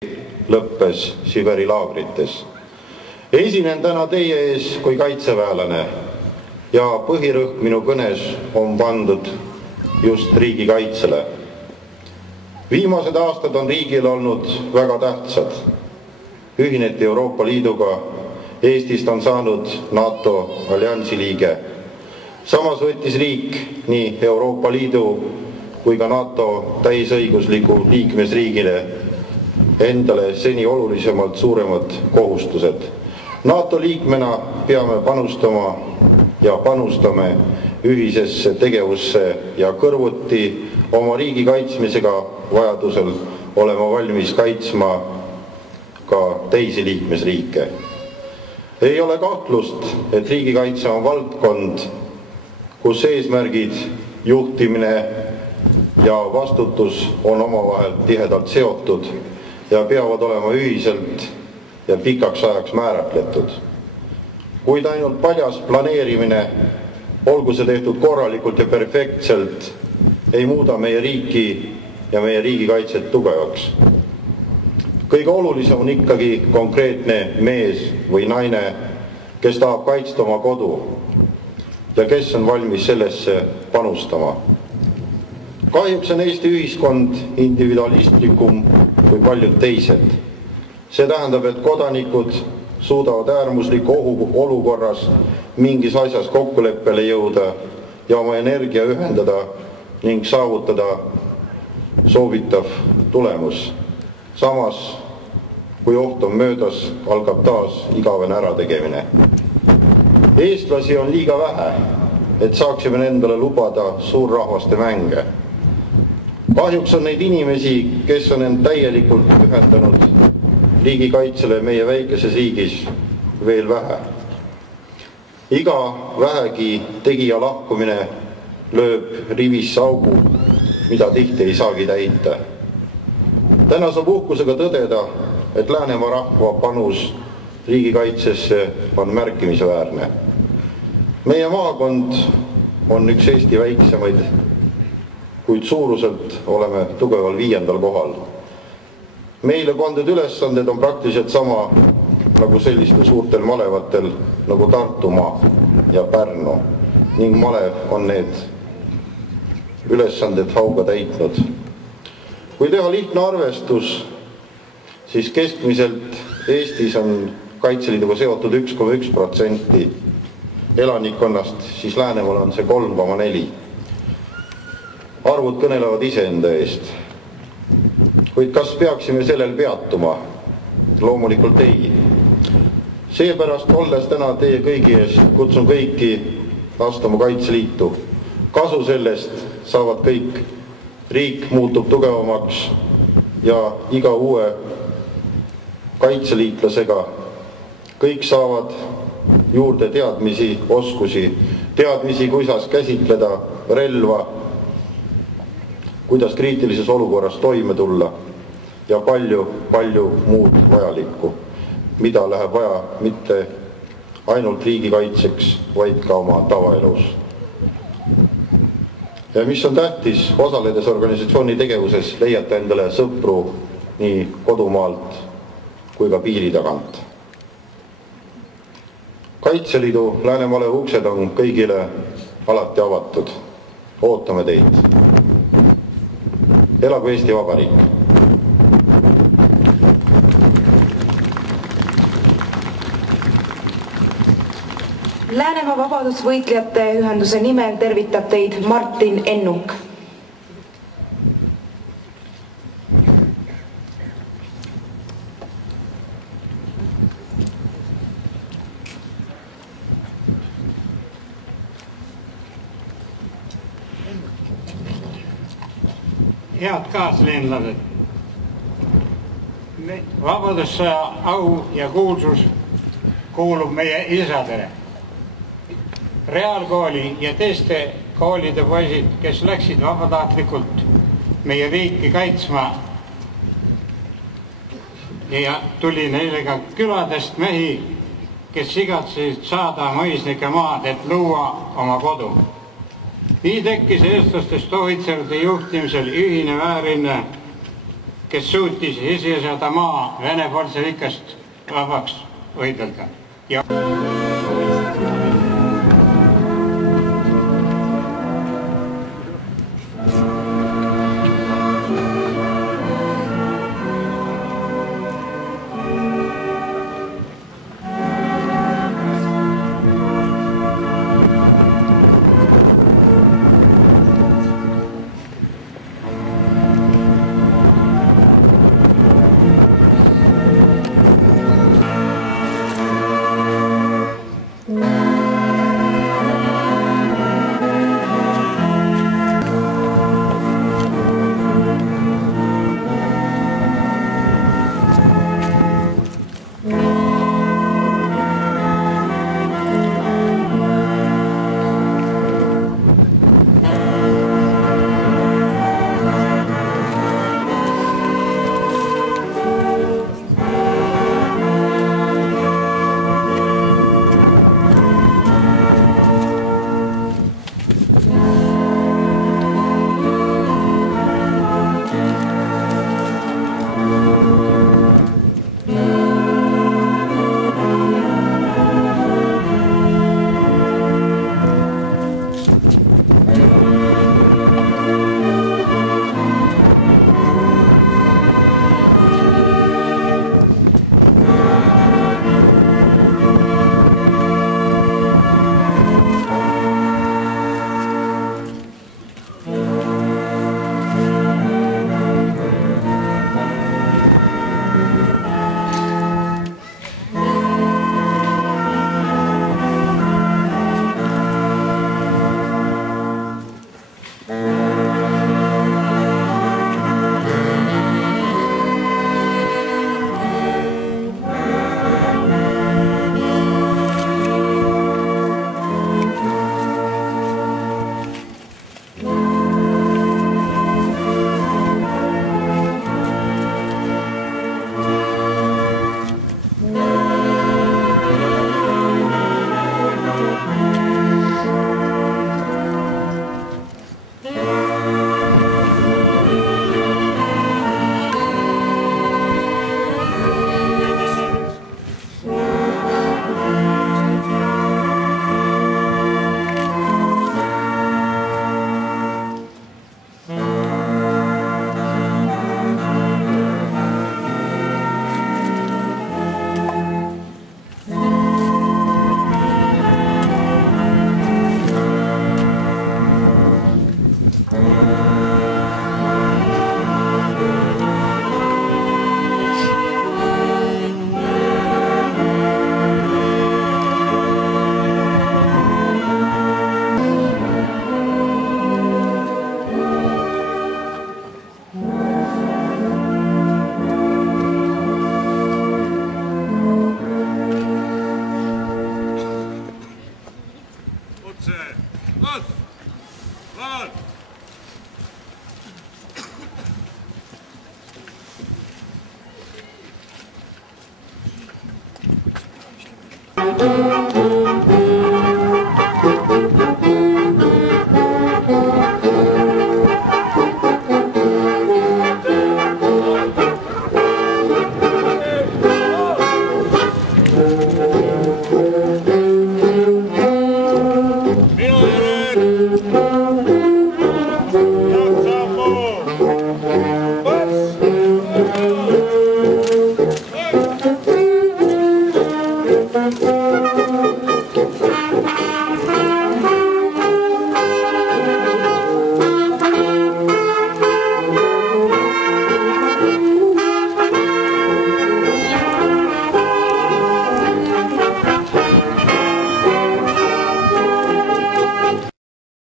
lõppes Siberi laagrites. Esinen täna teie ees kui kaitseväelane ja põhirõhk minu kõnes on pandud just riigikaitsele. Viimased aastad on riigil olnud väga tähtsad. Ühineti Euroopa Liiduga, Eestist on saanud NATO alliansi liige. Samas võttis riik nii Euroopa Liidu kui ka NATO täisõigusliku liikmesriigile endale seni olulisemalt suuremad kohustused. NATO liikmena peame panustama ja panustame ühisesse tegevusse ja kõrvuti oma riigi kaitsmisega vajadusel olema valmis kaitsma ka teisi liikmesriike. Ei ole kahtlust, et riigikaitse on valdkond, kus eesmärgid, juhtimine ja vastutus on omavahel tihedalt seotud ja peavad olema ühiselt ja pikaks ajaks määratletud. Kuid ainult paljas planeerimine, olgu see tehtud korralikult ja perfektselt, ei muuda meie riiki ja meie riigikaitset tugevaks. Kõige olulisem on ikkagi konkreetne mees või naine, kes tahab kaitsta oma kodu ja kes on valmis sellesse panustama. Kahjuks on Eesti ühiskond individualistlikum kui paljud teised. See tähendab, et kodanikud suudavad äärmusliku olukorras mingis asjas kokkuleppele jõuda ja oma energia ühendada ning saavutada soovitav tulemus. Samas, kui oht on möödas, algab taas igavene ärategemine. Eestlasi on liiga vähe, et saaksime endale lubada suurrahvaste mänge. Kahjuks on neid inimesi, kes on end täielikult ühendanud riigikaitsele meie väikeses riigis, veel vähe. Iga vähegi tegija lahkumine lööb rivisse augu, mida tihti ei saagi täita. Täna saab uhkusega tõdeda, et Läänemaa rahva panus riigikaitsesse on märkimisväärne. Meie maakond on üks Eesti väiksemaid, kuid suuruselt oleme tugeval 5. kohal. Meile pandud ülesanded on praktiliselt sama nagu sellistel suurtel malevatel nagu Tartumaa ja Pärnu ning malev on need ülesanded hauga täitnud. Kui teha lihtne arvestus, siis keskmiselt Eestis on Kaitseliiduga seotud 1,1% elanikkonnast, siis Läänemaal on see 3,4%. Arvud kõnelevad iseenda eest. Kuid kas peaksime sellel peatuma? Loomulikult ei. Seepärast, olles täna teie kõigi ees, kutsun kõiki astuma Kaitseliitu. Kasu sellest saavad kõik. Riik muutub tugevamaks ja iga uue kaitseliitlasega kõik saavad juurde teadmisi, oskusi, teadmisi, kuidas käsitleda relva, kuidas kriitilises olukorras toime tulla ja palju muud vajalikku, mida läheb vaja mitte ainult riigikaitseks, vaid ka oma tavaelus. Ja mis on tähtis, osaledes organisatsiooni tegevuses leiate endale sõpru nii kodumaalt kui ka piiri tagant. Kaitseliidu Läänemaale uksed on kõigile alati avatud. Ootame teid. Elagu Eesti Vabariik! Läänemaa vabadusvõitlejate ühenduse nimel tervitab teid Martin Ennuk. Head kaasleenlased, vabadussõja au ja kuulsus kuulub meie isadele. Reaalkooli ja teiste koolide poisid, kes läksid vabatahtlikult meie riiki kaitsma ja tuli neile ka küladest mehi, kes igatsesid saada mõisnike maad, et luua oma kodu. Nii tekkis eestlastest ohvitseride juhtimisel ühine väärinne kes suutis esimeseda maa Vene bolševikast vabaks võidelda.